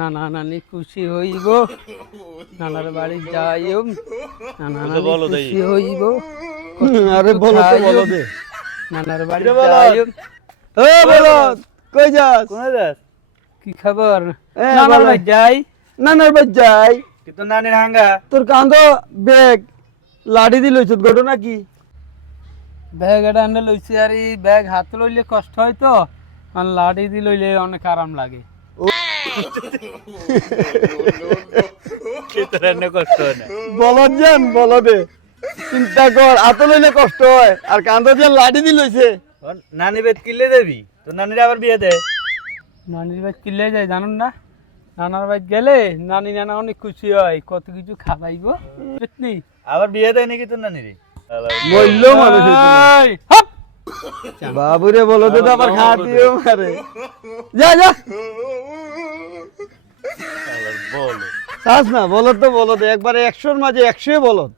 নানা নানি খুশি হইব। নানার বাড়ি যাইম নানা নানি খুশি হইব। আরে বলো তো বলো দে নানার বাড়ি? যাইম এ বলো কই যাস? কোথায় যাস? কি খবর? নানার বাড়ি যাই। নানার বাড়ি যাই। কি তোর নানির হাঙ্গা? তোর কান্দ ব্যাগ। লাড়ি দি লইছত ঘটনা কি ব্যাগ এটা আনলে লইছি আর এই ব্যাগ হাতে লইলে কষ্ট হয় তো। আর লাড়ি দি লইলে অনেক আরাম লাগে। বলদ যান বলদে চিন্তা কর আতো লইলে কষ্ট হয় আর কান্দ যে লাড়ি দি লইছে নানি বেদ কিনলে দেবি তোর নানির আবার বিয়ে দে নানির বাড়ি কিনলে যায় জানুন না নানার বাড়ি গেলে নানি নানা অনেক খুশি হয় কত কিছু খাবাইব। আবার বিয়ে দেয় নাকি তোর নানির? বলল মানুষ হাপ! বাবুরে বলো তো আবার খাতিও মারে। যা যা। বলো। না বলো তো বলো একবারে একশোর মাঝে একশো বলদ